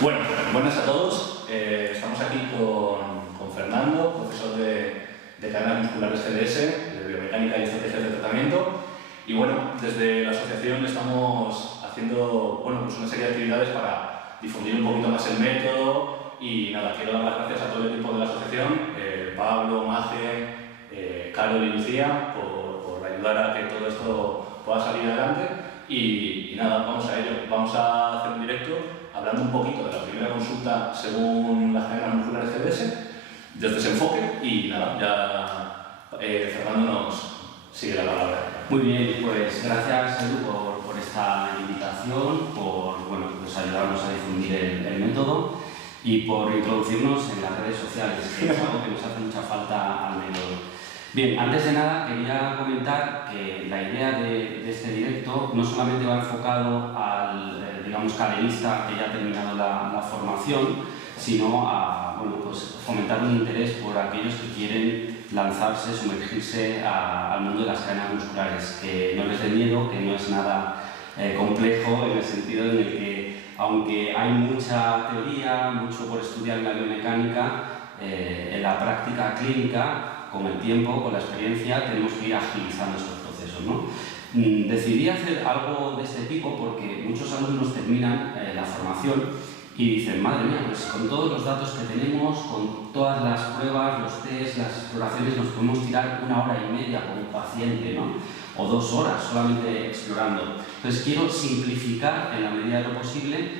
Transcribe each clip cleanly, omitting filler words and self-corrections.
Bueno, buenas a todos. Estamos aquí con Fernando, profesor de cadenas musculares GDS, de biomecánica y estrategias de tratamiento. Y bueno, desde la asociación estamos haciendo pues una serie de actividades para difundir un poquito más el método. Y nada, quiero dar las gracias a todo el equipo de la asociación, Pablo, Maje, Carol y Lucía, por ayudar a que todo esto pueda salir adelante. Y nada, vamos a ello. Vamos a hacer un directo hablando un poquito de la primera consulta según las cadenas musculares GDS, desde ese enfoque. Y nada, ya Fernando nos sigue la palabra. Muy bien, pues gracias Edu por esta invitación, por ayudarnos a difundir el método y por introducirnos en las redes sociales, que es algo que nos hace mucha falta al método. Bien, antes de nada quería comentar que la idea de este directo no solamente va enfocado al cadenista que ya ha terminado la formación, sino a fomentar un interés por aquellos que quieren lanzarse, sumergirse al mundo de las cadenas musculares, que no les dé miedo, que no es nada complejo, en el sentido en el que, aunque hay mucha teoría, mucho por estudiar en la biomecánica, en la práctica clínica, con el tiempo, con la experiencia, tenemos que ir agilizando esos procesos, ¿no? Decidí hacer algo de este tipo porque muchos alumnos terminan la formación y dicen, madre mía, pues con todos los datos que tenemos, con todas las pruebas, los test, las exploraciones, nos podemos tirar 1 hora y media con un paciente, ¿no? O 2 horas solamente explorando. Entonces quiero simplificar en la medida de lo posible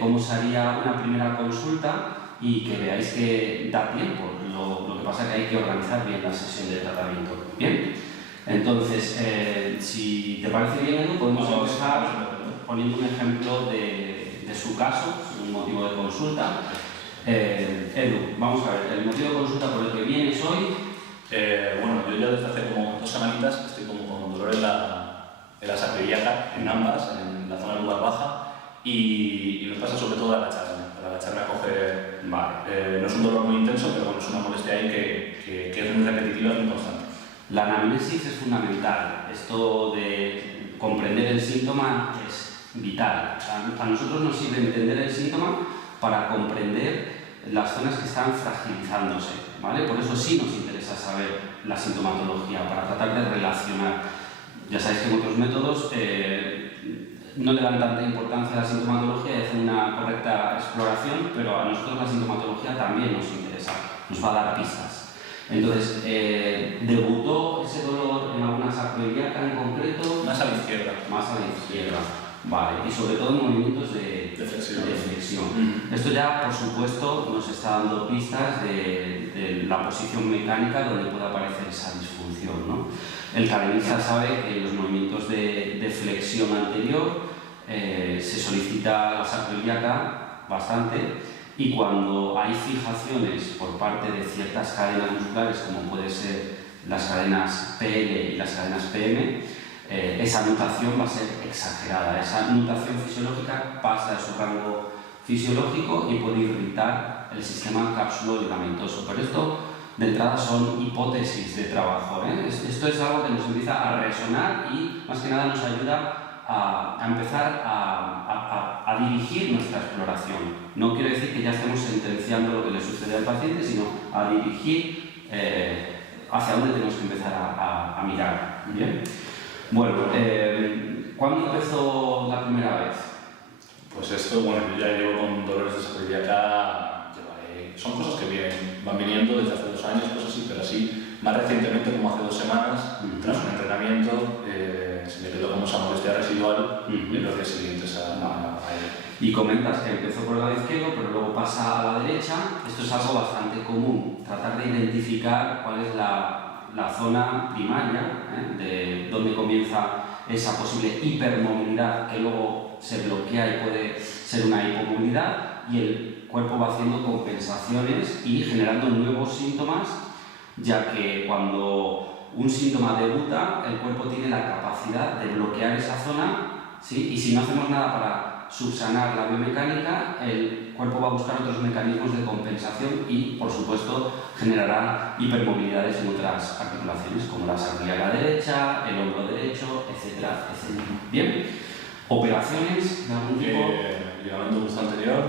cómo se haría una primera consulta y que veáis que da tiempo. Lo que pasa es que hay que organizar bien la sesión de tratamiento. ¿Bien? Entonces, si te parece bien, Edu, podemos empezar poniendo un ejemplo de su caso, un motivo de consulta. Edu, vamos a ver, el motivo de consulta por el que vienes hoy. Bueno, yo ya desde hace como 2 semanitas estoy como con dolor en la sacroiliaca, en ambas, en la zona lumbar baja, y me pasa sobre todo al agacharme. Al agacharme a coger, no es un dolor muy intenso, pero bueno, es una molestia ahí que es muy repetitiva y muy constante. La anamnesis es fundamental. Esto de comprender el síntoma es vital. A nosotros nos sirve entender el síntoma para comprender las zonas que están fragilizándose, ¿vale? Por eso sí nos interesa saber la sintomatología, para tratar de relacionar. Ya sabéis que en otros métodos no le dan tanta importancia a la sintomatología y hacen una correcta exploración, pero a nosotros la sintomatología también nos interesa, nos va a dar pistas. Entonces, ¿debutó ese dolor en alguna sacroiliaca en concreto? Más a la izquierda. Más a la izquierda, vale. Y sobre todo en movimientos de flexión. Esto ya, por supuesto, nos está dando pistas de la posición mecánica donde puede aparecer esa disfunción, ¿no? El cadenista sabe que en los movimientos de flexión anterior se solicita la sacroiliaca bastante. Y cuando hay fijaciones por parte de ciertas cadenas musculares, como pueden ser las cadenas PL y las cadenas PM, esa nutación va a ser exagerada. Esa nutación fisiológica pasa de su rango fisiológico y puede irritar el sistema cápsulo-ligamentoso. Pero esto, de entrada, son hipótesis de trabajo, ¿eh? Esto es algo que nos empieza a resonar y, más que nada, nos ayuda a empezar a dirigir nuestra exploración. No quiero decir que ya estemos sentenciando lo que le sucede al paciente, sino a dirigir hacia dónde tenemos que empezar a mirar. ¿Bien? Bueno, ¿cuándo empezó la primera vez? Pues esto, bueno, yo ya llevo con dolores de sacroiliaca, son cosas que van viniendo desde hace 2 años, cosas así, pero así, más recientemente, como hace 2 semanas, tras un entrenamiento, se me quedó como esa molestia residual en los días siguientes a ella. Y comentas que empezó por el lado izquierdo, pero luego pasa a la derecha. Esto es algo bastante común, tratar de identificar cuál es la zona primaria, de dónde comienza esa posible hipermovilidad que luego se bloquea y puede ser una hipomovilidad, y el cuerpo va haciendo compensaciones y generando nuevos síntomas, ya que cuando un síntoma debuta, el cuerpo tiene la capacidad de bloquear esa zona, ¿sí? Y si no hacemos nada para subsanar la biomecánica, el cuerpo va a buscar otros mecanismos de compensación y, por supuesto, generará hipermovilidades en otras articulaciones, como la sacroiliaca derecha, el hombro derecho, etcétera, etcétera. Bien, operaciones de algún tipo. Ligamento justo anterior,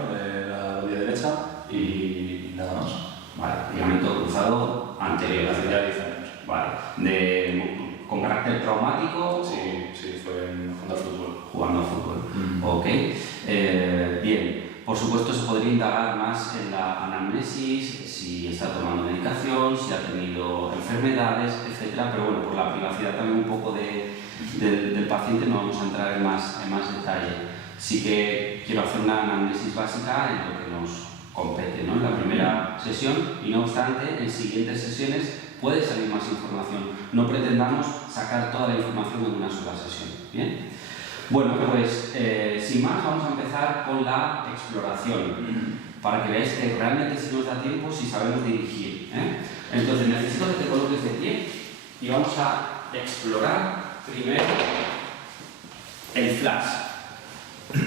Bien, por supuesto se podría indagar más en la anamnesis, si está tomando medicación, si ha tenido enfermedades, etcétera, pero bueno, por la privacidad también un poco del paciente no vamos a entrar en más detalle. Sí que quiero hacer una anamnesis básica en lo que nos compete, ¿no? En la primera sesión, y no obstante, en siguientes sesiones puede salir más información. No pretendamos sacar toda la información en una sola sesión. ¿Bien? Bueno, pues sin más vamos a empezar con la exploración, para que veáis que realmente si nos da tiempo, si sabemos dirigir. Entonces necesito que te coloques de pie y vamos a explorar primero el flash.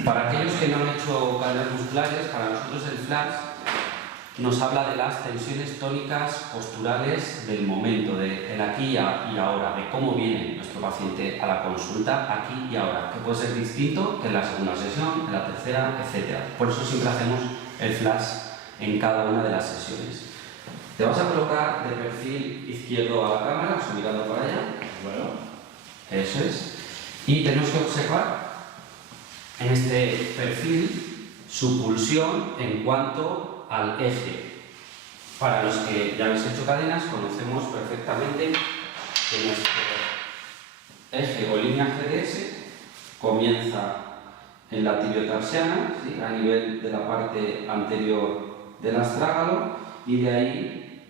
Para aquellos que no han hecho cadenas musculares, para nosotros el flash nos habla de las tensiones tónicas posturales del momento, del aquí y ahora, de cómo viene nuestro paciente a la consulta aquí y ahora, que puede ser distinto que en la segunda sesión, en la tercera, etc. Por eso siempre hacemos el flash en cada una de las sesiones. Te vas a colocar de perfil izquierdo a la cámara, o mirando para allá. Bueno. Eso es. Y tenemos que observar en este perfil su pulsión en cuanto al eje. Para los que ya habéis hecho cadenas, conocemos perfectamente que nuestro eje o línea GDS comienza en la tibiotarsiana, ¿sí?, a nivel de la parte anterior del astrágalo, y de ahí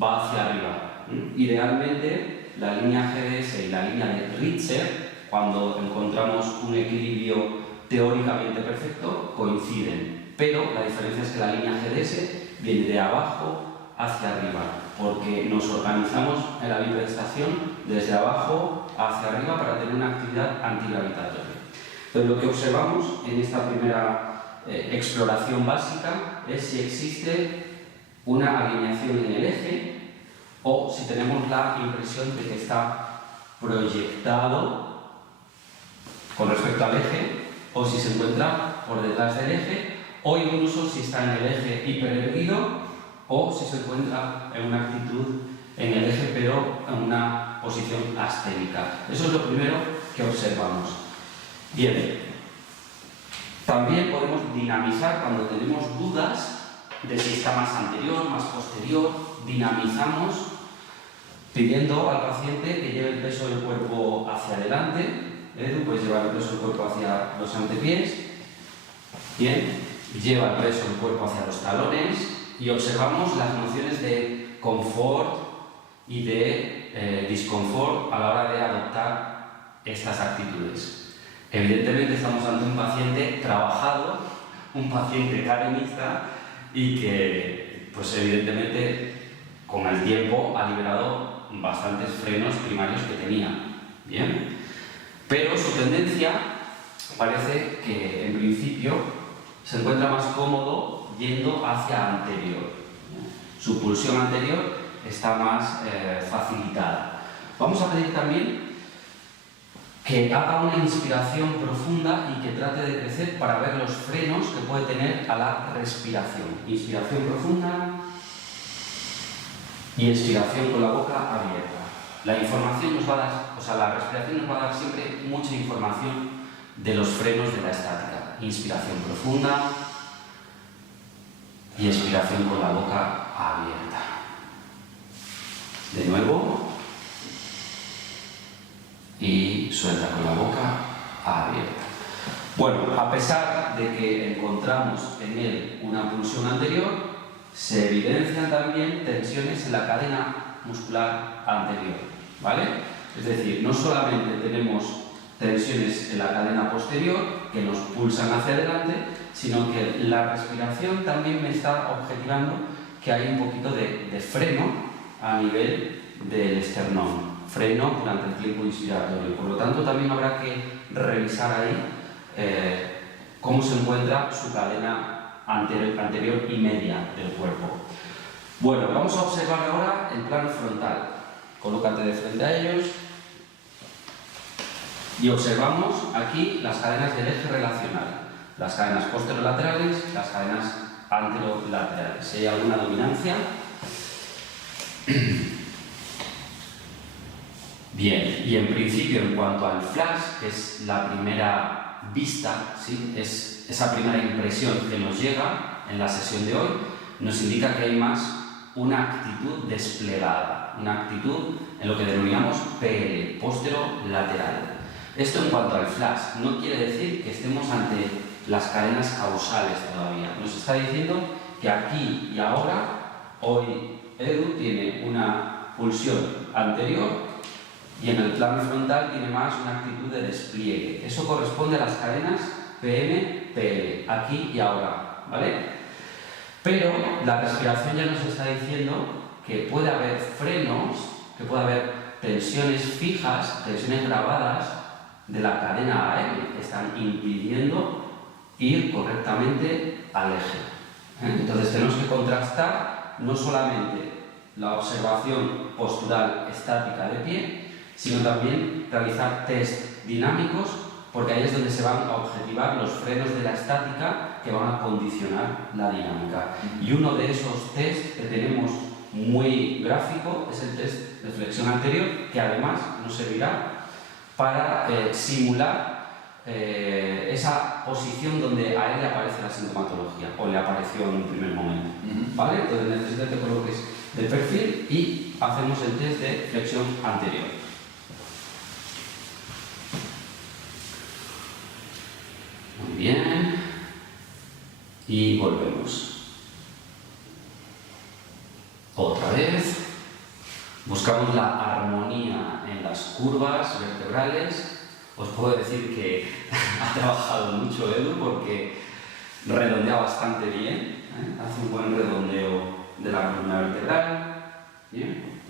va hacia arriba. Idealmente, la línea GDS y la línea de Richter, cuando encontramos un equilibrio teóricamente perfecto, coinciden, pero la diferencia es que la línea GDS viene de abajo hacia arriba, porque nos organizamos en la bipedestación desde abajo hacia arriba para tener una actividad antigravitatoria. Entonces, lo que observamos en esta primera exploración básica es si existe una alineación en el eje o si tenemos la impresión de que está proyectado con respecto al eje, o si se encuentra por detrás del eje, o incluso si está en el eje hipererguido, o si se encuentra en una actitud en el eje pero en una posición asténica. Eso es lo primero que observamos. Bien, también podemos dinamizar cuando tenemos dudas de si está más anterior, más posterior. Dinamizamos pidiendo al paciente que lleve el peso del cuerpo hacia adelante. Tú puedes llevar el peso del cuerpo hacia los antepiés. Bien, lleva el peso del cuerpo hacia los talones y observamos las nociones de confort y de disconfort a la hora de adoptar estas actitudes. Evidentemente estamos ante un paciente trabajado, un paciente cadenista y que, pues evidentemente, con el tiempo ha liberado bastantes frenos primarios que tenía. Bien. Pero su tendencia parece que en principio se encuentra más cómodo yendo hacia anterior. Su pulsión anterior está más facilitada. Vamos a pedir también que haga una inspiración profunda y que trate de crecer para ver los frenos que puede tener a la respiración. Inspiración profunda y expiración con la boca abierta. La información nos va a dar, la respiración nos va a dar siempre mucha información de los frenos de la estática. Inspiración profunda y expiración con la boca abierta. De nuevo. Y suelta con la boca abierta. Bueno, a pesar de que encontramos en él una pulsión anterior, se evidencian también tensiones en la cadena muscular anterior. ¿Vale? Es decir, no solamente tenemos tensiones en la cadena posterior que nos pulsan hacia adelante, sino que la respiración también me está objetivando que hay un poquito de freno a nivel del esternón, freno durante el tiempo inspiratorio. Por lo tanto, también habrá que revisar ahí cómo se encuentra su cadena anterior y media del cuerpo. Bueno, vamos a observar ahora el plano frontal. Colócate de frente a ellos y observamos aquí las cadenas del eje relacional, las cadenas posterolaterales, las cadenas anterolaterales. Si hay alguna dominancia. Bien, y en principio, en cuanto al flash, que es la primera vista, ¿sí? Es esa primera impresión que nos llega en la sesión de hoy, nos indica que hay más una actitud desplegada, una actitud en lo que denominamos PL, posterolateral. Esto en cuanto al flash, no quiere decir que estemos ante las cadenas causales todavía. Nos está diciendo que aquí y ahora, hoy Edu tiene una pulsión anterior y en el plano frontal tiene más una actitud de despliegue. Eso corresponde a las cadenas PM-PL, aquí y ahora, ¿vale? Pero la respiración ya nos está diciendo que puede haber frenos, que puede haber tensiones fijas, tensiones grabadas de la cadena AM que están impidiendo ir correctamente al eje. Entonces tenemos que contrastar no solamente la observación postural estática de pie, sino también realizar test dinámicos, porque ahí es donde se van a objetivar los frenos de la estática que van a condicionar la dinámica. Y uno de esos test que tenemos muy gráfico es el test de flexión anterior, que además nos servirá para simular esa posición donde a él le aparece la sintomatología, o le apareció en un primer momento. ¿Vale? Entonces necesito que te coloques de perfil y hacemos el test de flexión anterior. Muy bien. Y volvemos. Otra vez. Buscamos la armonía en las curvas vertebrales. Os puedo decir que ha trabajado mucho Edu porque redondea bastante bien. Hace un buen redondeo de la columna vertebral. Bien.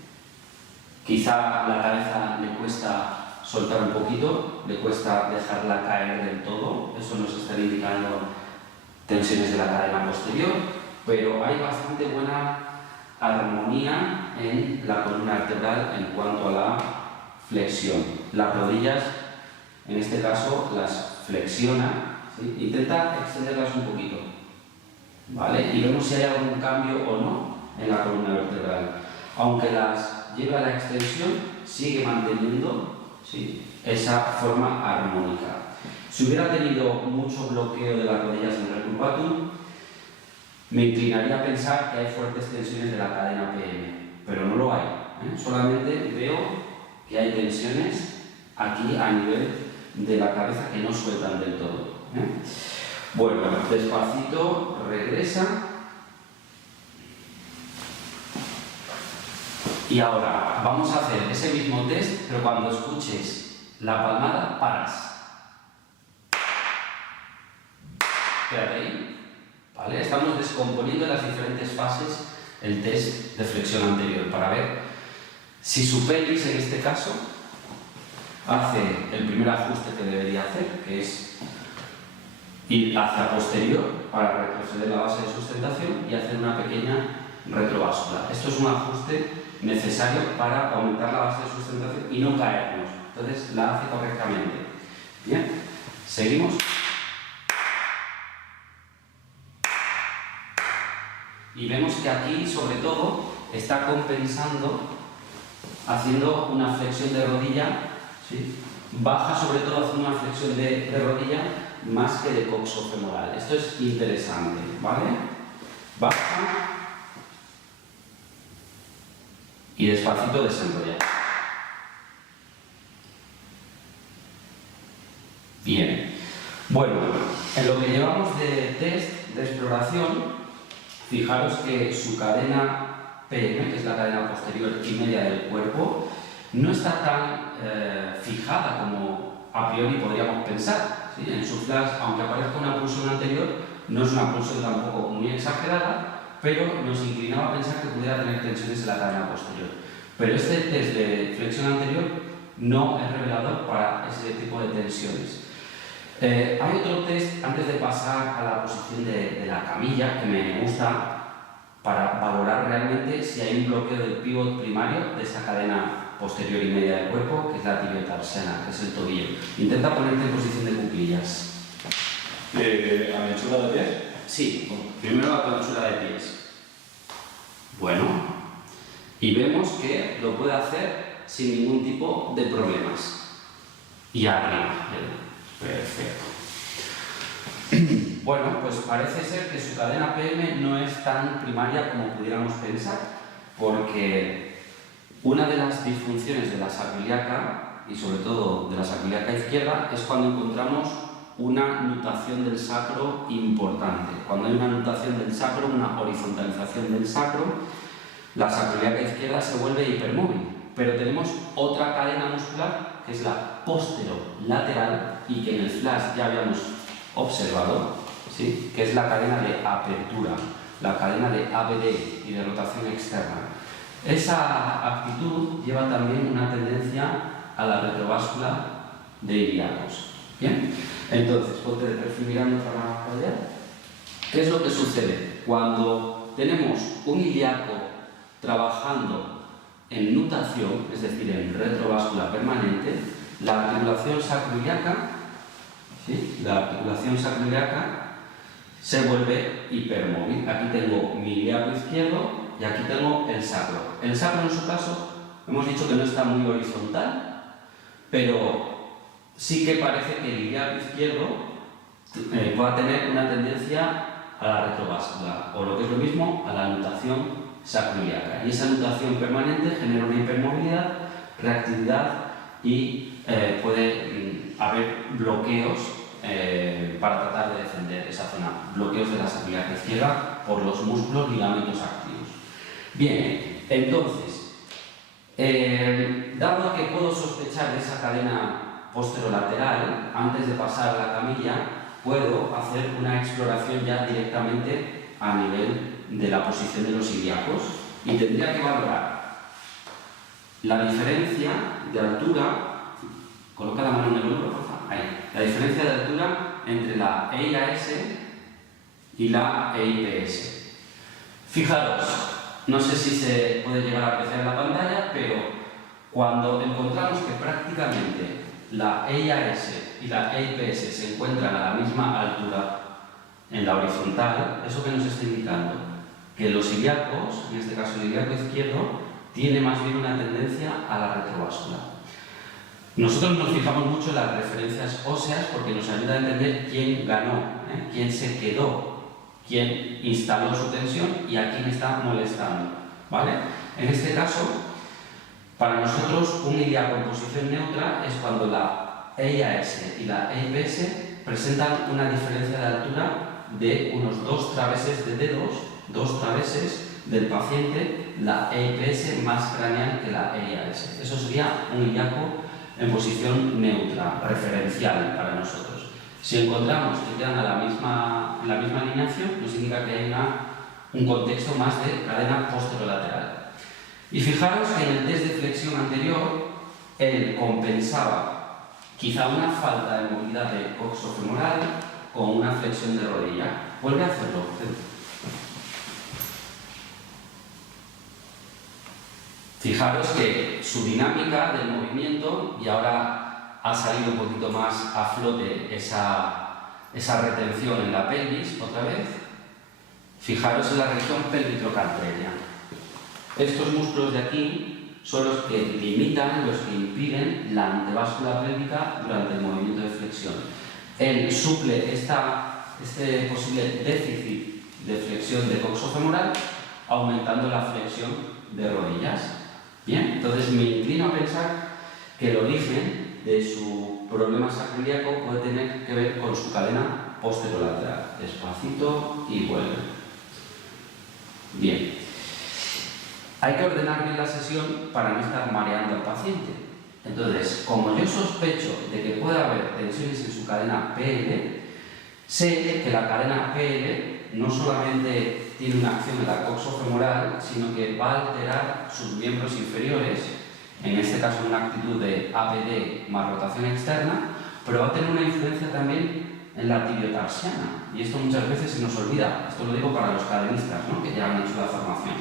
Quizá la cabeza le cuesta soltar un poquito, le cuesta dejarla caer del todo. Eso nos está indicando tensiones de la cadena posterior, pero hay bastante buena armonía en la columna vertebral en cuanto a la flexión. Las rodillas, en este caso, las flexiona, ¿sí? Intenta extenderlas un poquito, ¿vale? Y vemos si hay algún cambio o no en la columna vertebral. Aunque las lleva a la extensión, sigue manteniendo, ¿sí?, esa forma armónica. Si hubiera tenido mucho bloqueo de las rodillas en el recurvatum, me inclinaría a pensar que hay fuertes tensiones de la cadena PM, pero no lo hay. Solamente veo que hay tensiones aquí a nivel de la cabeza que no sueltan del todo. Bueno, despacito, regresa. Y ahora vamos a hacer ese mismo test, pero cuando escuches la palmada, paras. Quédate ahí. ¿Vale? Estamos descomponiendo en las diferentes fases el test de flexión anterior para ver si su pelvis, en este caso, hace el primer ajuste que debería hacer, que es ir hacia posterior para retroceder la base de sustentación y hacer una pequeña retrováscula. Esto es un ajuste necesario para aumentar la base de sustentación y no caernos. Entonces la hace correctamente. Bien, seguimos. Y vemos que aquí, sobre todo, está compensando haciendo una flexión de rodilla, ¿sí? Baja sobre todo haciendo una flexión de rodilla más que de coxofemoral. Esto es interesante, ¿vale? Baja y despacito desenrollar. Bien. Bueno, en lo que llevamos de test de exploración, fijaros que su cadena PM, que es la cadena posterior y media del cuerpo, no está tan fijada como a priori podríamos pensar, ¿sí? En su flash, aunque aparezca una pulsión anterior, no es una pulsión tampoco muy exagerada, pero nos inclinaba a pensar que pudiera tener tensiones en la cadena posterior. Pero este test de flexión anterior no es revelador para ese tipo de tensiones. Hay otro test antes de pasar a la posición de la camilla que me gusta para valorar realmente si hay un bloqueo del pívot primario de esta cadena posterior y media del cuerpo, que es la tibiotarsiana, que es el tobillo. Intenta ponerte en posición de cuclillas. ¿A mi anchura de pies? Sí, primero a tu anchura de pies. Bueno, y vemos que lo puede hacer sin ningún tipo de problemas. Y arriba. Perfecto. Bueno, pues parece ser que su cadena PM no es tan primaria como pudiéramos pensar, porque una de las disfunciones de la sacroiliaca, y sobre todo de la sacroiliaca izquierda, es cuando encontramos una nutación del sacro importante. Cuando hay una nutación del sacro, una horizontalización del sacro, la sacroiliaca izquierda se vuelve hipermóvil. Pero tenemos otra cadena muscular, que es la posterolateral, y que en el flash ya habíamos observado, ¿sí? Que es la cadena de apertura, la cadena de ABD y de rotación externa. Esa actitud lleva también una tendencia a la retrováscula de ilíacos. ¿Bien? Entonces, ponte de perfil mirando para allá. ¿Qué es lo que sucede? Cuando tenemos un ilíaco trabajando en nutación, es decir, en retrováscula permanente, la articulación sacroiliaca, ¿sí? La articulación sacroiliaca se vuelve hipermóvil. Aquí tengo mi ilíaco izquierdo y aquí tengo el sacro. El sacro, en su caso, hemos dicho que no está muy horizontal, pero sí que parece que el ilíaco izquierdo va a tener una tendencia a la retrováscula, o lo que es lo mismo, a la nutación sacroiliaca. Y esa nutación permanente genera una hipermovilidad, reactividad y puede haber bloqueos para tratar de defender esa zona, bloqueos de la sacroiliaca izquierda por los músculos ligamentos activos. Bien, entonces, dado que puedo sospechar de esa cadena posterolateral, antes de pasar a la camilla, puedo hacer una exploración ya directamente a nivel de la posición de los ilíacos y tendría que valorar la diferencia de altura, coloca la mano en el hombro, por favor, ahí, la diferencia de altura entre la EIAS y la EIPS. Fijaros, no sé si se puede llegar a apreciar en la pantalla, pero cuando encontramos que prácticamente la EIAS y la EIPS se encuentran a la misma altura en la horizontal, ¿eso qué nos está indicando? Que los ilíacos, en este caso el ilíaco izquierdo, tiene más bien una tendencia a la retrováscula. Nosotros nos fijamos mucho en las referencias óseas porque nos ayuda a entender quién ganó, quién se quedó, quién instaló su tensión y a quién está molestando, ¿vale? En este caso, para nosotros un ilíaco en posición neutra es cuando la EIAS y la EIPS presentan una diferencia de altura de unos 2 traveses de dedos, 2 traveses del paciente, la EIPS más craneal que la EIAS. Eso sería un ilíaco en posición neutra, referencial para nosotros. Si encontramos que quedan en la misma alineación, nos indica que hay un contexto más de cadena posterolateral. Y fijaros que en el test de flexión anterior, él compensaba quizá una falta de movilidad de coxofemoral con una flexión de rodilla. Vuelve a hacerlo. Fijaros que su dinámica del movimiento, y ahora ha salido un poquito más a flote esa retención en la pelvis, otra vez. Fijaros en la región pelvitrocalcánea. Estos músculos de aquí son los que limitan, los que impiden la anteváscula pélvica durante el movimiento de flexión. Él suple este posible déficit de flexión de coxofemoral aumentando la flexión de rodillas. Bien, entonces me inclino a pensar que el origen de su problema sacroiliaco puede tener que ver con su cadena posterolateral. Despacito y vuelve. Bien. Hay que ordenar bien la sesión para no estar mareando al paciente. Entonces, como yo sospecho de que puede haber tensiones en su cadena PL, sé que la cadena PL no solamente tiene una acción en la coxofemoral, sino que va a alterar sus miembros inferiores, en este caso una actitud de ABD más rotación externa, pero va a tener una influencia también en la tibiotarsiana. Y esto muchas veces se nos olvida. Esto lo digo para los cadenistas, ¿no?, que ya han hecho la formación.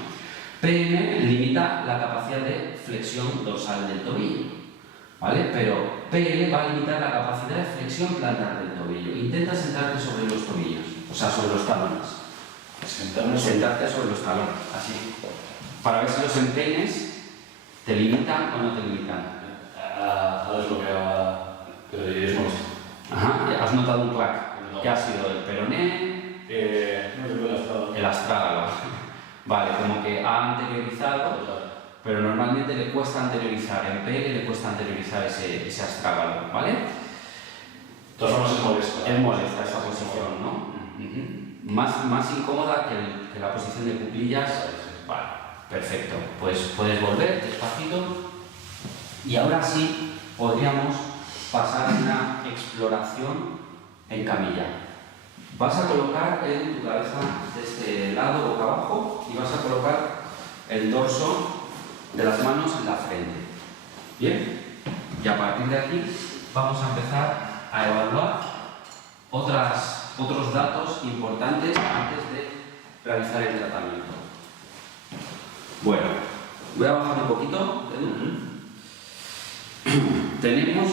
PM limita la capacidad de flexión dorsal del tobillo, ¿vale? Pero PL va a limitar la capacidad de flexión plantar del tobillo. Intenta sentarte sobre los tobillos, o sea, sobre los talones. Sentarte sobre los talones, así. Para ver si los empeines te limitan o no te limitan. A desbloquear, pero es molesto. Ajá, has notado un clac. No, ¿Qué ha sido? ¿El peroné? No sé, el astrágalo. El astrágalo. Vale, como que ha anteriorizado, pero normalmente le cuesta anteriorizar, en PL le cuesta anteriorizar ese astrágalo, ¿vale? De todas formas es molesta. Es molesta esa posición, ¿no? Más incómoda que la posición de cuclillas. Vale, perfecto. Pues puedes volver despacito. Y ahora sí podríamos pasar a una exploración en camilla. Vas a colocar tu cabeza de este lado boca abajo y vas a colocar el dorso de las manos en la frente. Bien, y a partir de aquí vamos a empezar a evaluar otros datos importantes antes de realizar el tratamiento. Bueno, voy a bajar un poquito. Tenemos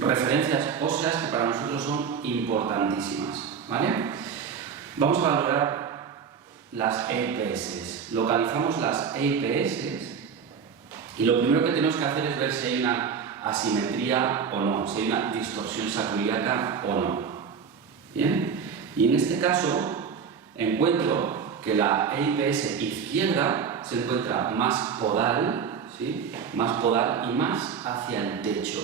referencias óseas que para nosotros son importantísimas, ¿vale? Vamos a valorar las EIPS. Localizamos las EIPS y lo primero que tenemos que hacer es ver si hay una asimetría o no, si hay una distorsión sacroiliaca o no. ¿Bien? Y en este caso encuentro que la EIPS izquierda se encuentra más podal, ¿sí? Más podal y más hacia el techo.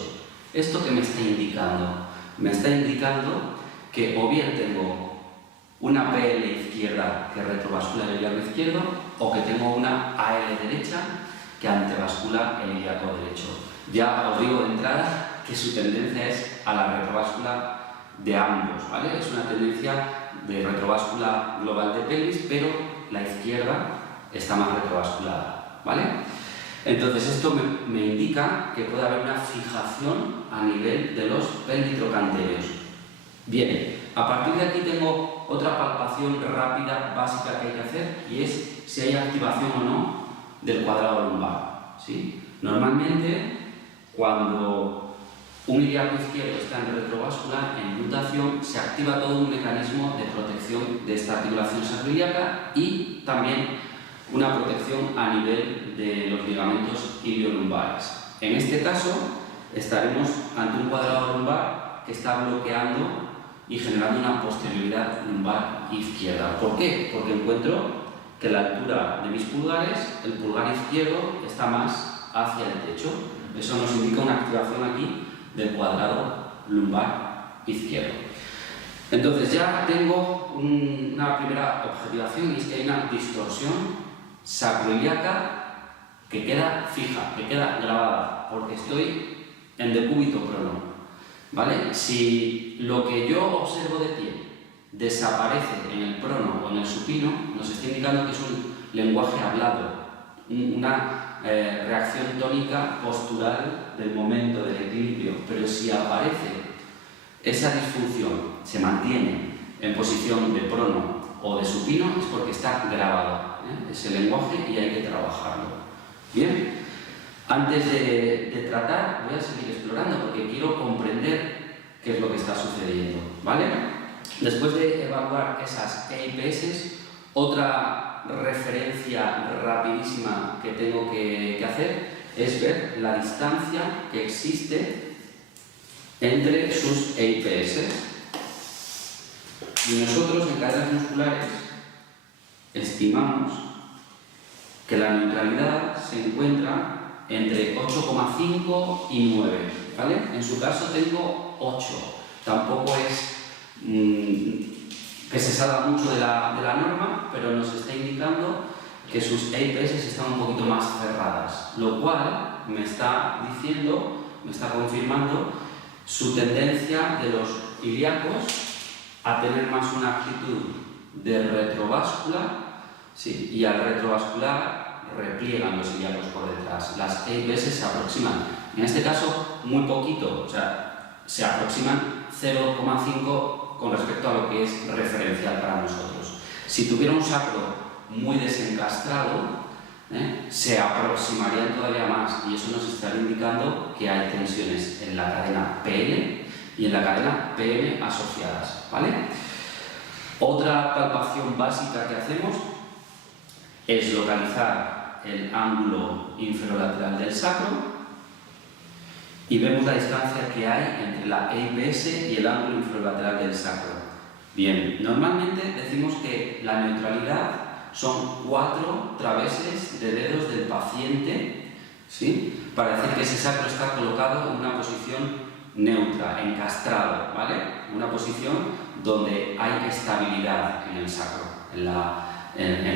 ¿Esto qué me está indicando? Me está indicando que o bien tengo una PL izquierda que retrovascula el ilíaco izquierdo o que tengo una AL derecha que antevascula el ilíaco derecho. Ya os digo de entrada que su tendencia es a la retrováscula de ambos, ¿vale? Es una tendencia de retrováscula global de pelvis, pero la izquierda está más retrovasculada, ¿vale? Entonces esto me indica que puede haber una fijación a nivel de los pelvitrocanteros. Bien, a partir de aquí tengo otra palpación rápida, básica que hay que hacer y es si hay activación o no del cuadrado lumbar, ¿sí? Normalmente, cuando un ilíaco izquierdo está en retrovascular, en glutación, se activa todo un mecanismo de protección de esta articulación sacroiliaca y también una protección a nivel de los ligamentos iliolumbares. En este caso, estaremos ante un cuadrado lumbar que está bloqueando y generando una posterioridad lumbar izquierda. ¿Por qué? Porque encuentro que la altura de mis pulgares, el pulgar izquierdo está más hacia el techo. Eso nos indica una activación aquí del cuadrado lumbar izquierdo. Entonces ya tengo una primera objetivación y es que hay una distorsión sacroiliaca que queda fija, que queda grabada, porque estoy en decúbito prono, ¿vale? Si lo que yo observo de pie desaparece en el prono o en el supino, nos está indicando que es un lenguaje hablado, una reacción tónica postural del momento del equilibrio, pero si aparece esa disfunción, se mantiene en posición de prono o de supino, es porque está grabado ese lenguaje y hay que trabajarlo. Bien, antes de tratar voy a seguir explorando porque quiero comprender qué es lo que está sucediendo, ¿vale? Después de evaluar esas EIPS, otra referencia rapidísima que tengo que hacer es ver la distancia que existe entre sus EIPS. Y nosotros en cadenas musculares estimamos que la neutralidad se encuentra entre 8,5 y 9, ¿vale? En su caso tengo 8, tampoco es que se salga mucho de la norma, pero nos está indicando que sus EIPS están un poquito más cerradas, lo cual me está diciendo, me está confirmando su tendencia de los ilíacos a tener más una actitud de retrováscula, sí, y al retrovascular repliegan los ilíacos por detrás. Las EIPS se aproximan, en este caso muy poquito, o sea, se aproximan 0,5 con respecto a lo que es referencial para nosotros. Si tuviera un sacro muy desencastrado, se aproximarían todavía más y eso nos estaría indicando que hay tensiones en la cadena PL y en la cadena PM asociadas, ¿vale? Otra palpación básica que hacemos es localizar el ángulo inferolateral del sacro y vemos la distancia que hay entre la EIPS y el ángulo inferolateral del sacro. Bien, normalmente decimos que la neutralidad son 4 traveses de dedos del paciente, ¿sí? Para decir que ese sacro está colocado en una posición neutra, encastrado, ¿vale? Una posición donde hay estabilidad en el sacro, en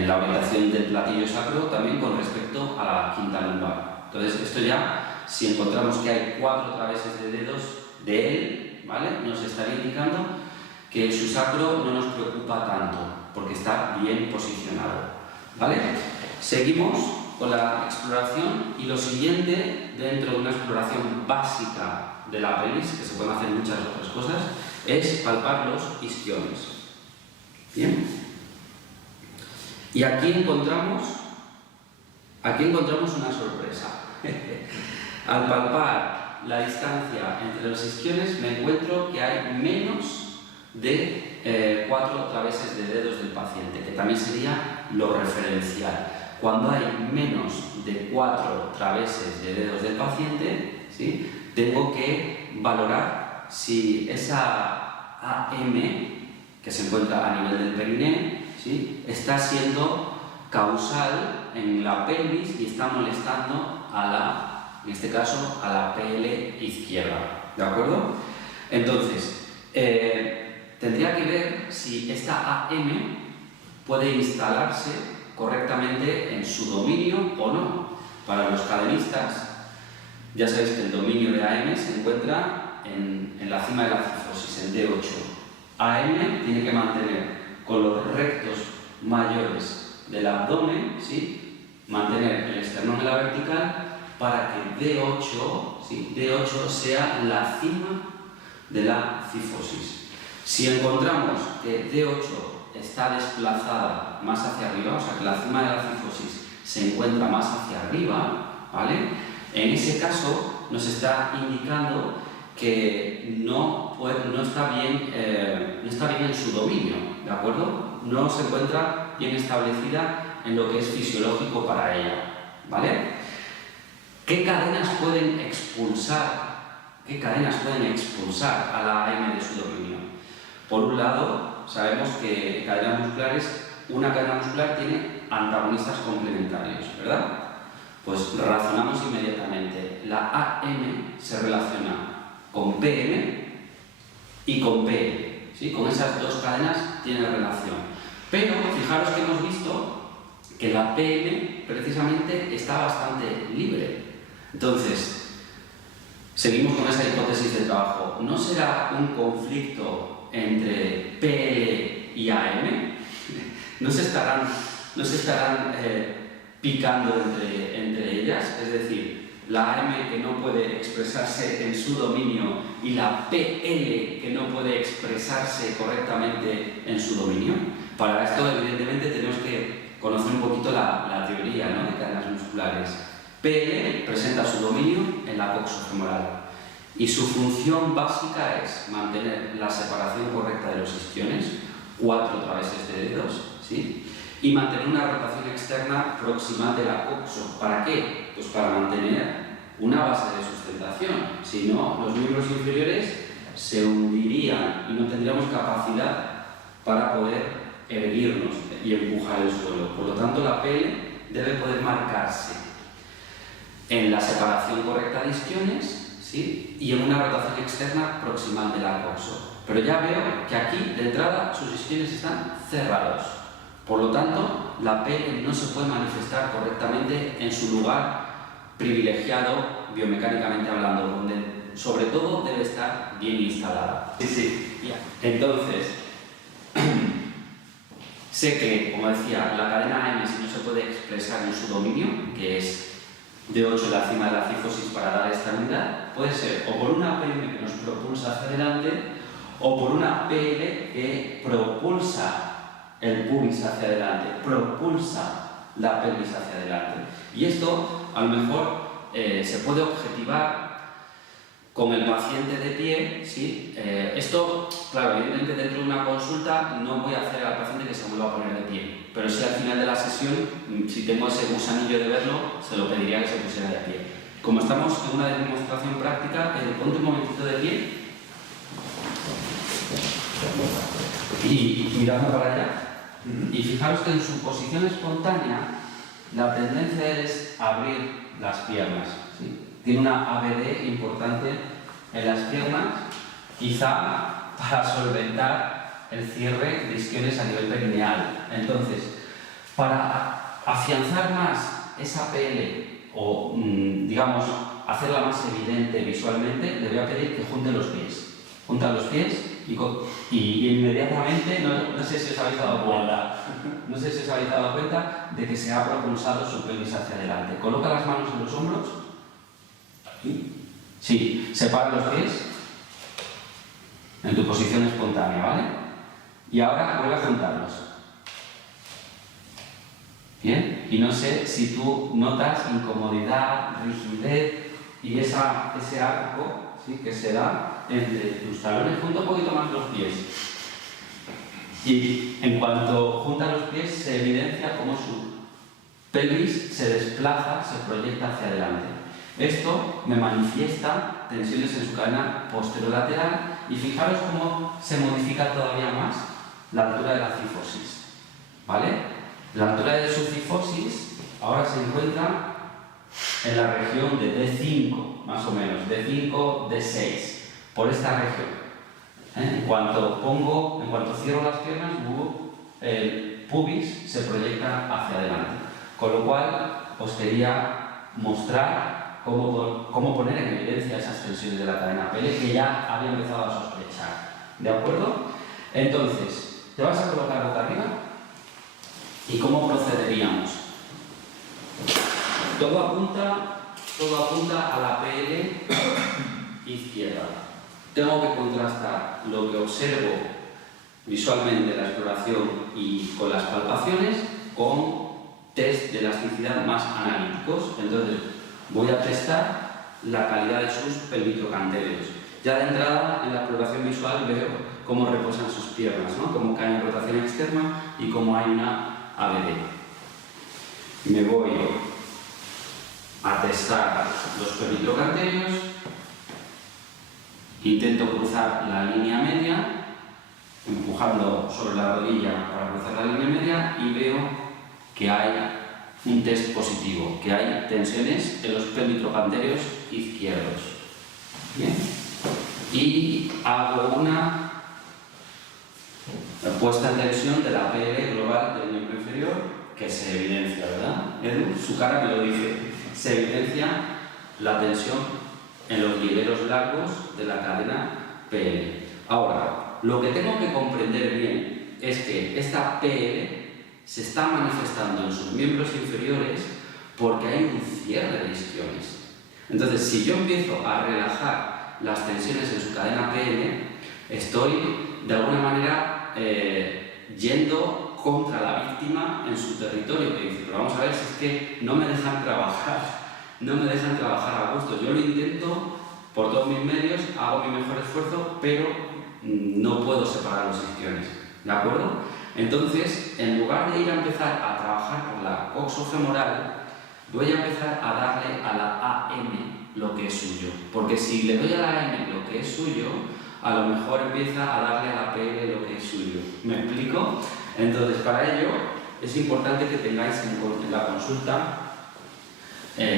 la orientación del platillo sacro, también con respecto a la quinta lumbar. Entonces, esto ya, si encontramos que hay 4 traveses de dedos de él, ¿vale? Nos estaría indicando que su sacro no nos preocupa tanto, porque está bien posicionado, ¿vale? Seguimos con la exploración y lo siguiente, dentro de una exploración básica de la pelvis, que se pueden hacer muchas otras cosas, es palpar los isquiones. Bien. Y aquí encontramos una sorpresa. Al palpar la distancia entre los isquiones me encuentro que hay menos de 4 traveses de dedos del paciente, que también sería lo referencial. Cuando hay menos de 4 traveses de dedos del paciente, ¿sí? Tengo que valorar si esa AM, que se encuentra a nivel del periné, ¿sí? Está siendo causal en la pelvis y está molestando en este caso, a la PL izquierda, ¿de acuerdo? Entonces, tendría que ver si esta AM puede instalarse correctamente en su dominio o no. Para los cadenistas, ya sabéis que el dominio de AM se encuentra en la cima de la cifosis, en D8. AM tiene que mantener con los rectos mayores del abdomen, ¿sí? Mantener el esternón en la vertical para que D8, ¿sí? D8 sea la cima de la cifosis. Si encontramos que D8 está desplazada más hacia arriba, o sea que la cima de la cifosis se encuentra más hacia arriba, ¿vale? En ese caso nos está indicando que no está bien en su dominio, ¿de acuerdo? No se encuentra bien establecida en lo que es fisiológico para ella, ¿vale? ¿Qué cadenas pueden expulsar a la AM de su dominio? Por un lado, sabemos que cadenas musculares, una cadena muscular tiene antagonistas complementarios, ¿verdad? Pues razonamos inmediatamente. La AM se relaciona con PM y con PL, ¿sí? Con esas dos cadenas tiene relación. Pero fijaros que hemos visto que la PM precisamente está bastante libre. Entonces, seguimos con esa hipótesis de trabajo. ¿No será un conflicto entre PL y AM? ¿No se estarán picando entre ellas? Es decir, la AM que no puede expresarse en su dominio y la PL que no puede expresarse correctamente en su dominio. Para esto, evidentemente, tenemos que conocer un poquito la teoría, ¿no?, de cadenas musculares. PL presenta su dominio en la coxofemoral y su función básica es mantener la separación correcta de los isquiones, 4 traveses de dedos, ¿sí? Y mantener una rotación externa proximal de la coxo. ¿Para qué? Pues para mantener una base de sustentación. Si no, los miembros inferiores se hundirían y no tendríamos capacidad para poder erguirnos y empujar el suelo. Por lo tanto, la PL debe poder marcarse en la separación correcta de isquiones, ¿sí?, y en una rotación externa proximal de la coxo. Pero ya veo que aquí, de entrada, sus isquiones están cerrados. Por lo tanto, la PL no se puede manifestar correctamente en su lugar privilegiado, biomecánicamente hablando, donde sobre todo debe estar bien instalada. Sí. Entonces, sé que, como decía, la cadena AM, si no se puede expresar en su dominio, que es D8 en la cima de la cifosis para dar estabilidad, puede ser o por una PM que nos propulsa hacia adelante o por una PL que propulsa el pubis hacia adelante, propulsa la pelvis hacia adelante. Y esto, a lo mejor, se puede objetivar con el paciente de pie, ¿sí? Esto, claro, evidentemente dentro de una consulta no voy a hacer al paciente que se vuelva a poner de pie, pero si al final de la sesión, si tengo ese gusanillo de verlo, se lo pediría que se pusiera de pie. Como estamos en una demostración práctica, ponte un momentito de pie. y mirando para allá. Y fijaros que en su posición espontánea la tendencia es abrir las piernas, ¿sí? Tiene una ABD importante en las piernas, quizá para solventar el cierre de isquiones a nivel perineal. Entonces, para afianzar más esa PL o, digamos, hacerla más evidente visualmente, le voy a pedir que junte los pies. Junta los pies y inmediatamente, no sé si os habéis dado cuenta, de que se ha propulsado su pelvis hacia adelante. Coloca las manos en los hombros. ¿Aquí? Sí, separa los pies en tu posición espontánea, ¿vale? Y ahora vuelve a juntarlos. Bien, y no sé si tú notas incomodidad, rigidez y ese arco, ¿sí?, que se da entre tus talones. Junta un poquito más los pies. Y en cuanto junta los pies, se evidencia cómo su pelvis se desplaza, se proyecta hacia adelante. Esto me manifiesta tensiones en su cadena posterolateral y fijaros cómo se modifica todavía más la altura de la cifosis, ¿vale? La altura de su cifosis ahora se encuentra en la región de D5, más o menos, D5, D6, por esta región. En cuanto cierro las piernas, el pubis se proyecta hacia adelante. Con lo cual, os quería mostrar cómo poner en evidencia esas tensiones de la cadena PL que ya había empezado a sospechar. ¿De acuerdo? Entonces, te vas a colocar boca arriba. ¿Y cómo procederíamos? Todo apunta a la PL izquierda. Tengo que contrastar lo que observo visualmente en la exploración y con las palpaciones con test de elasticidad más analíticos. Entonces, voy a testar la calidad de sus pelvitrocanterios. Ya de entrada, en la exploración visual veo cómo reposan sus piernas, ¿no? Cómo caen en rotación externa y cómo hay una ABD. Me voy a testar los pelvitrocanterios. Intento cruzar la línea media, empujando sobre la rodilla para cruzar la línea media y veo que hay un test positivo, que hay tensiones en los pelvitrocanterios izquierdos. Bien. Y hago una puesta en tensión de la PL global del miembro inferior, que se evidencia, ¿verdad? Edu, su cara me lo dice. Se evidencia la tensión en los hileros largos de la cadena PL. Ahora, lo que tengo que comprender bien es que esta PL se está manifestando en sus miembros inferiores porque hay un cierre de isquiones. Entonces, si yo empiezo a relajar las tensiones en su cadena PL, estoy de alguna manera yendo contra la víctima en su territorio, que dice, pero vamos a ver si es que no me dejan trabajar. No me dejan trabajar a gusto. Yo lo intento por todos mis medios, hago mi mejor esfuerzo, pero no puedo separar los isquiones. ¿De acuerdo? Entonces, en lugar de ir a empezar a trabajar con la coxofemoral, voy a empezar a darle a la AM lo que es suyo. Porque si le doy a la AM lo que es suyo, a lo mejor empieza a darle a la PL lo que es suyo. ¿Me explico? Entonces, para ello, es importante que tengáis en la consulta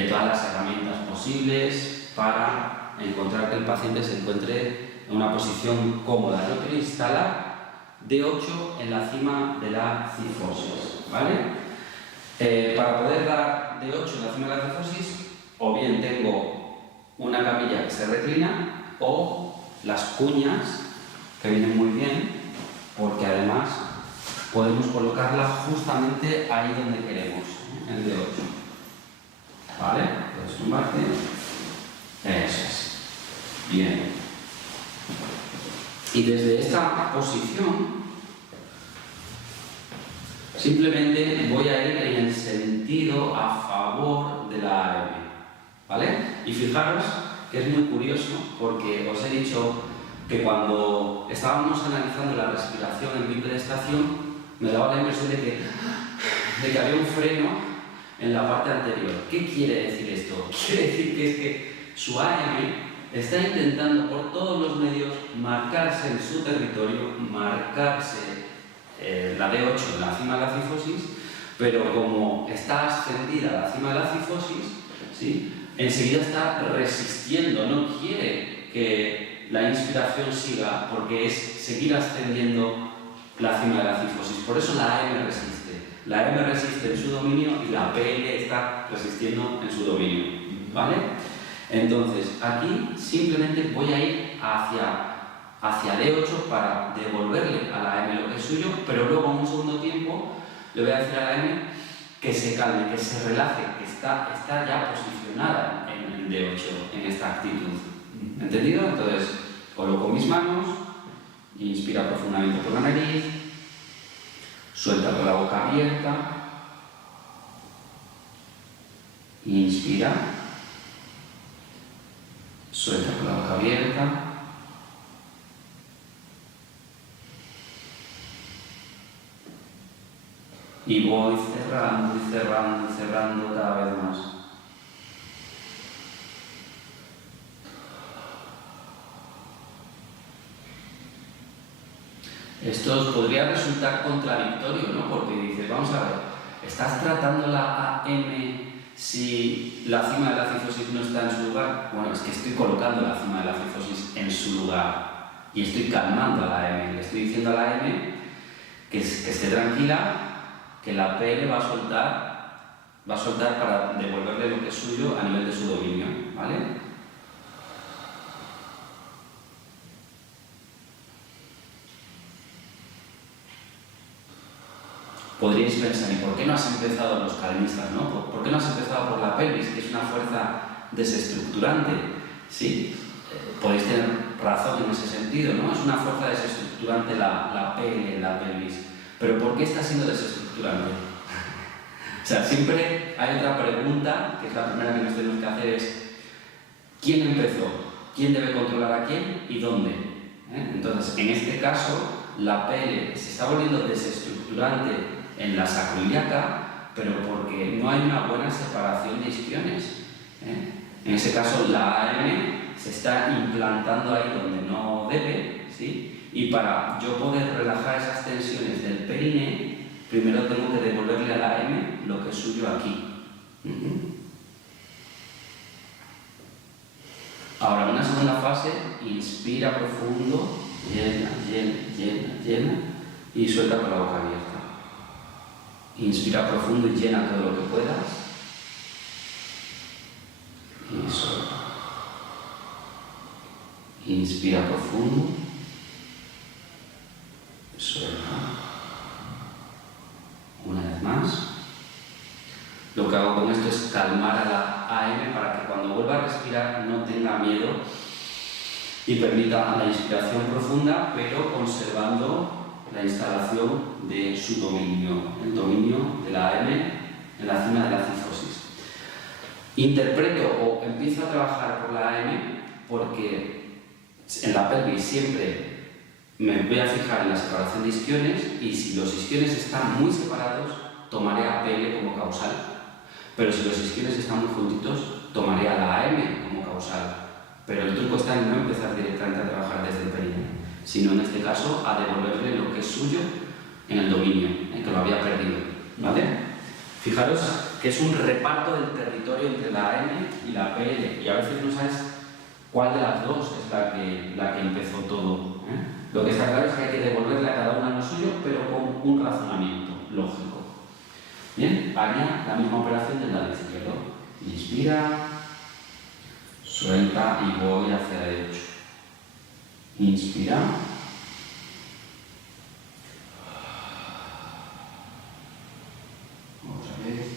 todas las herramientas posibles para encontrar que el paciente se encuentre en una posición cómoda. Yo quiero instalar D8 en la cima de la cifosis, ¿vale? Para poder dar D8 en la cima de la cifosis, o bien tengo una camilla que se reclina o las cuñas, que vienen muy bien, porque además podemos colocarla justamente ahí donde queremos, en el D8. ¿Vale? Puedes tumbarte. Eso es. Bien. Y desde esta posición, simplemente voy a ir en el sentido a favor de la AM. ¿Vale? Y fijaros que es muy curioso porque os he dicho que cuando estábamos analizando la respiración en bipedestación, me daba la impresión de que había un freno en la parte anterior. ¿Qué quiere decir esto? Quiere decir que es que su AM está intentando por todos los medios marcarse en su territorio, marcarse la D8 en la cima de la cifosis, pero como está ascendida a la cima de la cifosis, ¿sí?, enseguida está resistiendo, no quiere que la inspiración siga, porque es seguir ascendiendo la cima de la cifosis. Por eso la AM resiste. La AM resiste en su dominio y la PL está resistiendo en su dominio, ¿vale? Entonces, aquí simplemente voy a ir hacia D8 para devolverle a la AM lo que es suyo, pero luego en un segundo tiempo le voy a decir a la AM que se calme, que se relaje, que está ya posicionada en D8, en esta actitud. ¿Entendido? Entonces, coloco mis manos, inspira profundamente por la nariz, suelta con la boca abierta, inspira, suelta con la boca abierta, y voy cerrando y cerrando y cerrando cada vez más. Esto os podría resultar contradictorio, ¿no? Porque dices, vamos a ver, ¿estás tratando la AM si la cima de la cifosis no está en su lugar? Bueno, es que estoy colocando la cima de la cifosis en su lugar y estoy calmando a la AM. Le estoy diciendo a la AM que esté tranquila, que la PL va a soltar para devolverle lo que es suyo a nivel de su dominio, ¿vale? Podríais pensar, ¿y por qué no has empezado los calmistas, no? ¿Por qué no has empezado por la pelvis, que es una fuerza desestructurante? Sí, podéis tener razón en ese sentido, ¿no? Es una fuerza desestructurante la PL, la pelvis. Pero ¿por qué está siendo desestructurante? O sea, siempre hay otra pregunta, que es la primera que nos tenemos que hacer, es ¿quién empezó? ¿Quién debe controlar a quién y dónde? Entonces, en este caso, la PL se está volviendo desestructurante en la sacroiliaca, pero porque no hay una buena separación de isquiones. En ese caso, la AM se está implantando ahí donde no debe, ¿sí? Y para yo poder relajar esas tensiones del perine, primero tengo que devolverle a la AM lo que es suyo aquí. Ahora, en una segunda fase, inspira profundo, llena, llena, llena, llena, y suelta con la boca abierta. Inspira profundo y llena todo lo que puedas. Y suelta. Inspira profundo. Suelta. Una vez más. Lo que hago con esto es calmar a la AM para que cuando vuelva a respirar no tenga miedo y permita la inspiración profunda, pero conservando la instalación de su dominio, el dominio de la AM en la cima de la cifosis. Interpreto o empiezo a trabajar por la AM porque en la pelvis siempre me voy a fijar en la separación de isquiones y si los isquiones están muy separados, tomaré a PL como causal. Pero si los isquiones están muy juntitos, tomaré a la AM como causal. Pero el truco está en no empezar directamente a trabajar desde el períneo, sino en este caso a devolverle lo que es suyo en el dominio, que lo había perdido, ¿vale? Fijaros que es un reparto del territorio entre la AM y la PL, y a veces no sabes cuál de las dos es la que empezó todo. Lo que está claro es que hay que devolverle a cada una lo suyo, pero con un razonamiento lógico. Bien, haría la misma operación del lado izquierdo. Inspira, suelta y voy hacia derecho. Inspira. Otra vez.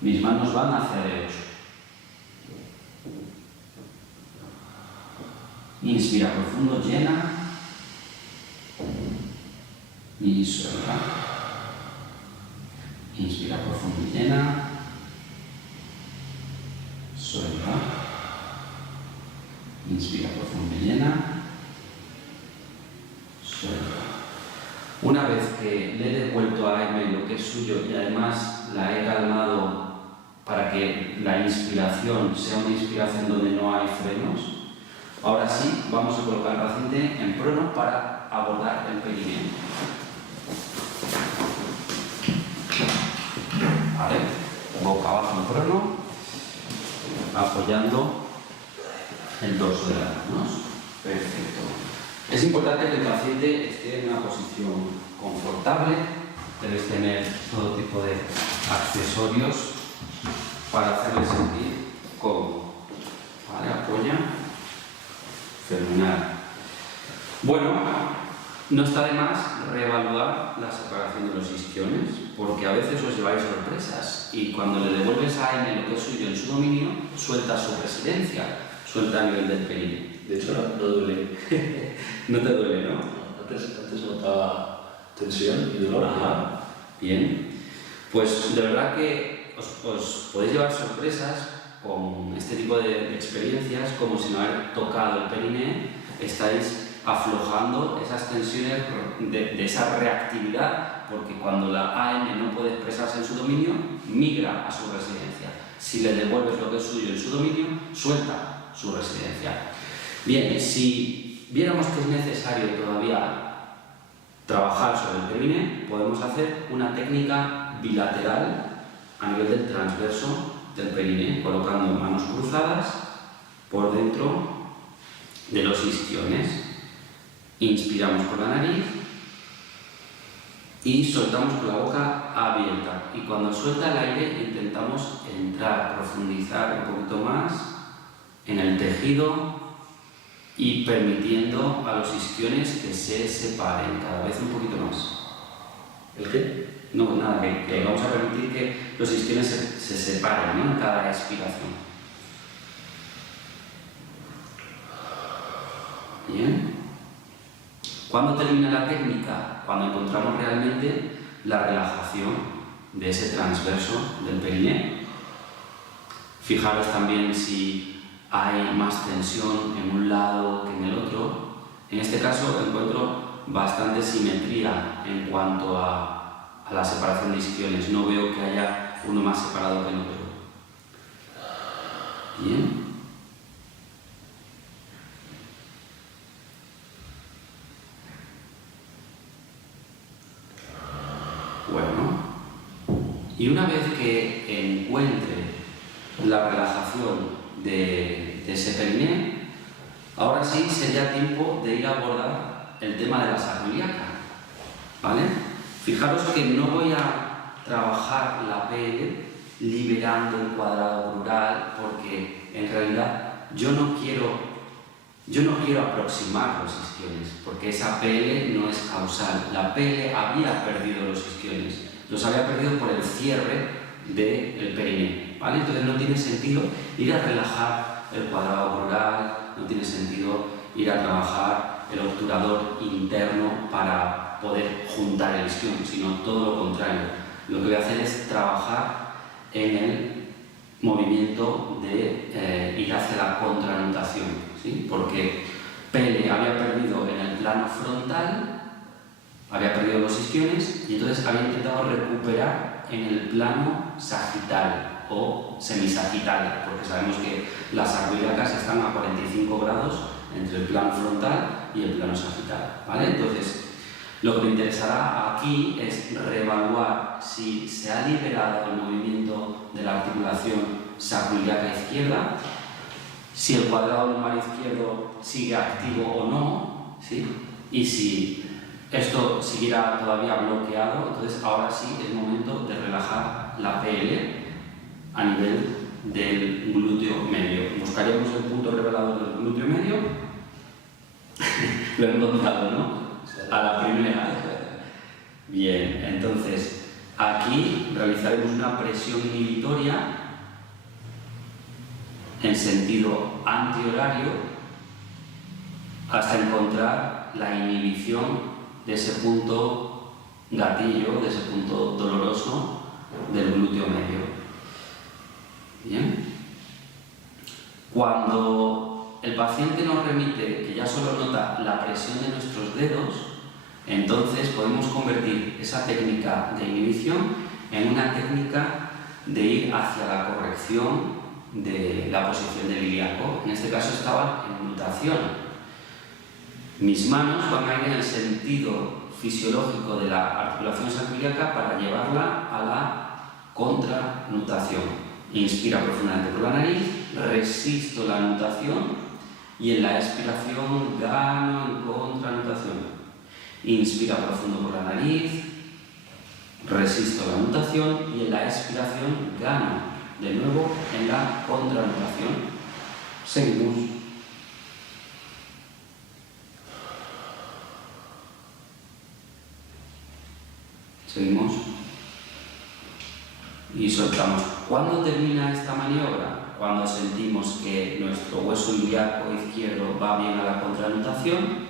Mis manos van hacia derecho. Inspira profundo, llena. Y suelta. Inspira profundo y llena. Suelta. Inspira profundo y llena. una vez que le he devuelto a M lo que es suyo y además la he calmado para que la inspiración sea una inspiración donde no hay frenos, ahora sí vamos a colocar al paciente en prono para abordar el perineo. Vale, boca abajo en prono, apoyando el dorso de las manos. Perfecto. Es importante que el paciente esté en una posición confortable. Debes tener todo tipo de accesorios para hacerle sentir cómodo. Vale, apoya. Fenomenal. Bueno, no está de más reevaluar la separación de los isquiones, porque a veces os lleváis sorpresas y cuando le devuelves a M lo que es suyo en su dominio, suelta su residencia, suelta a nivel del perineo. De hecho, no duele. No te duele, ¿no? Antes notaba tensión y dolor. Ajá. Bien. Pues de verdad que os podéis llevar sorpresas con este tipo de experiencias, como si no haber tocado el perineo, estáis aflojando esas tensiones de esa reactividad, porque cuando la AM no puede expresarse en su dominio, migra a su residencia. Si le devuelves lo que es suyo en su dominio, suelta su residencia. Bien, si viéramos que es necesario todavía trabajar sobre el perineo, podemos hacer una técnica bilateral a nivel del transverso del perineo, colocando manos cruzadas por dentro de los isquiones. Inspiramos por la nariz y soltamos con la boca abierta. Y cuando suelta el aire intentamos entrar, profundizar un poquito más en el tejido y permitiendo a los isquiones que se separen cada vez un poquito más. ¿El qué? No, nada, que vamos a permitir que los isquiones se separen, ¿no? En cada expiración. Bien. ¿Cuándo termina la técnica? Cuando encontramos realmente la relajación de ese transverso del perineo. Fijaros también si hay más tensión en un lado que en el otro. En este caso encuentro bastante simetría en cuanto a la separación de isquiones. No veo que haya uno más separado que el otro. Bien. Bueno. Y una vez que encuentre la relajación de ese perineo, ahora sí sería tiempo de ir a abordar el tema de la sacroiliaca, ¿vale? Fijaros que no voy a trabajar la PL liberando el cuadrado crural, porque en realidad yo no quiero aproximar los isquiones, porque esa PL no es causal. La PL había perdido los isquiones, los había perdido por el cierre del perineo, ¿vale? Entonces no tiene sentido ir a relajar el cuadrado crural, no tiene sentido ir a trabajar el obturador interno para poder juntar el isquion, sino todo lo contrario. Lo que voy a hacer es trabajar en el movimiento de ir hacia la contranutación, ¿sí? Porque PL había perdido en el plano frontal, había perdido los isquiones y entonces había intentado recuperar en el plano sagital o semisagital, porque sabemos que las sacroiliacas están a 45 grados entre el plano frontal y el plano sagital, ¿vale? Entonces, lo que me interesará aquí es reevaluar si se ha liberado el movimiento de la articulación sacroiliaca izquierda, si el cuadrado lumbar izquierdo sigue activo o no, ¿sí? Y si esto siguiera todavía bloqueado, entonces ahora sí es momento de relajar la PL a nivel del glúteo medio. Buscaríamos el punto revelador del glúteo medio. Lo he encontrado, ¿no? A la primera. Bien, entonces aquí realizaremos una presión inhibitoria en sentido antihorario hasta encontrar la inhibición de ese punto gatillo, de ese punto doloroso del glúteo medio. Bien. Cuando el paciente nos remite que ya solo nota la presión de nuestros dedos, Entonces podemos convertir esa técnica de inhibición en una técnica de ir hacia la corrección de la posición del ilíaco. En este caso estaba en nutación. Mis manos van a ir en el sentido fisiológico de la articulación sacroiliaca para llevarla a la contranutación. Inspira profundamente por la nariz, resisto la nutación y en la expiración gano en contranutación. Inspira profundo por la nariz, resisto la nutación y en la expiración gano de nuevo en la contranutación. Seguimos. Seguimos. Y soltamos. ¿Cuándo termina esta maniobra? Cuando sentimos que nuestro hueso ilíaco izquierdo va bien a la contranutación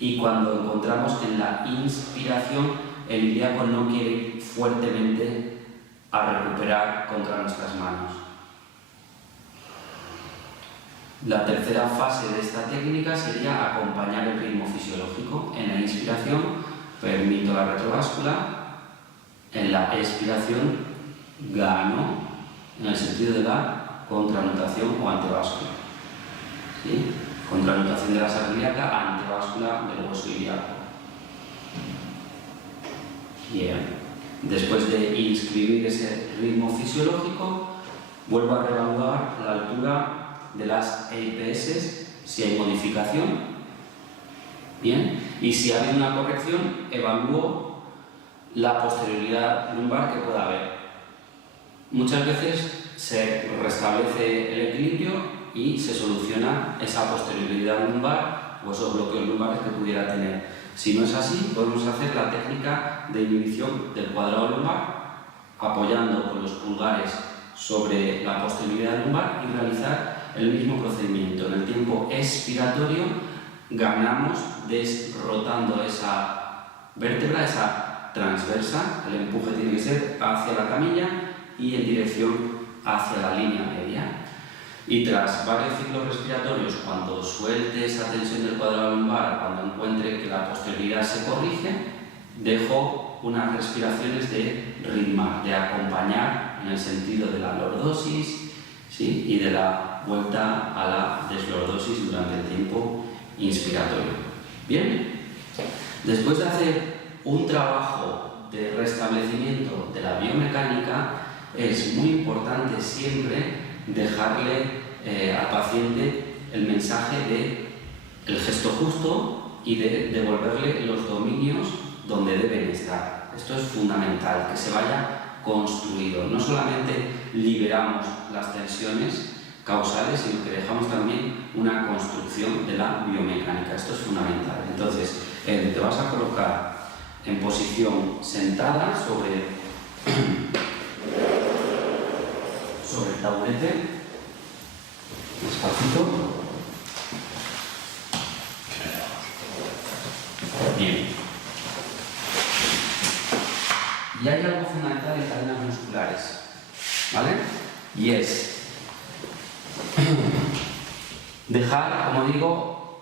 y cuando encontramos que en la inspiración el ilíaco no quiere ir fuertemente a recuperar contra nuestras manos. La tercera fase de esta técnica sería acompañar el ritmo fisiológico. En la inspiración permito la retrováscula, en la expiración gano en el sentido de la contranutación o anteváscula. ¿Sí? Contranutación de la sacroiliaca, anteváscula del hueso ilíaco. Bien. Después de inscribir ese ritmo fisiológico, vuelvo a reevaluar la altura de las EIPS si hay modificación. Bien. Y si hay una corrección, evalúo la posterioridad lumbar que pueda haber. Muchas veces se restablece el equilibrio y se soluciona esa posterioridad lumbar o esos bloqueos lumbares que pudiera tener. Si no es así, podemos hacer la técnica de inhibición del cuadrado lumbar, apoyando con los pulgares sobre la posterioridad lumbar y realizar el mismo procedimiento. En el tiempo expiratorio ganamos desrotando esa vértebra, esa transversa. El empuje tiene que ser hacia la camilla y en dirección hacia la línea media. Y tras varios ciclos respiratorios, cuando suelte esa tensión del cuadrado lumbar, cuando encuentre que la posterioridad se corrige, dejo unas respiraciones de ritmar, de acompañar en el sentido de la lordosis, ¿sí? Y de la vuelta a la deslordosis durante el tiempo inspiratorio. Bien, después de hacer un trabajo de restablecimiento de la biomecánica, es muy importante siempre dejarle al paciente el mensaje de el gesto justo y de devolverle los dominios donde deben estar. Esto es fundamental, que se vaya construido. No solamente liberamos las tensiones causales, sino que dejamos también una construcción de la biomecánica. Esto es fundamental. Entonces, te vas a colocar en posición sentada sobre el taburete, despacito. Bien. Y hay algo fundamental en cadenas musculares, ¿vale? Y es dejar, como digo,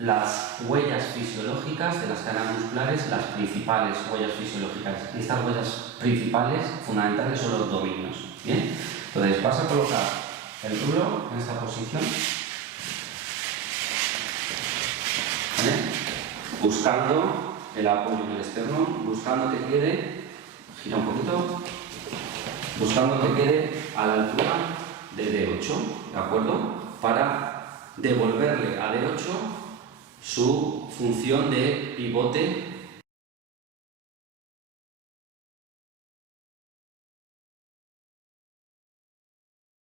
las huellas fisiológicas de las cadenas musculares, las principales huellas fisiológicas. Y estas huellas principales, fundamentales, son los dominios. ¿Bien? Entonces vas a colocar el rulo en esta posición, ¿vale? Buscando el apoyo en el esternón, buscando que quede, gira un poquito, buscando que quede a la altura de D8, ¿de acuerdo? Para devolverle a D8 su función de pivote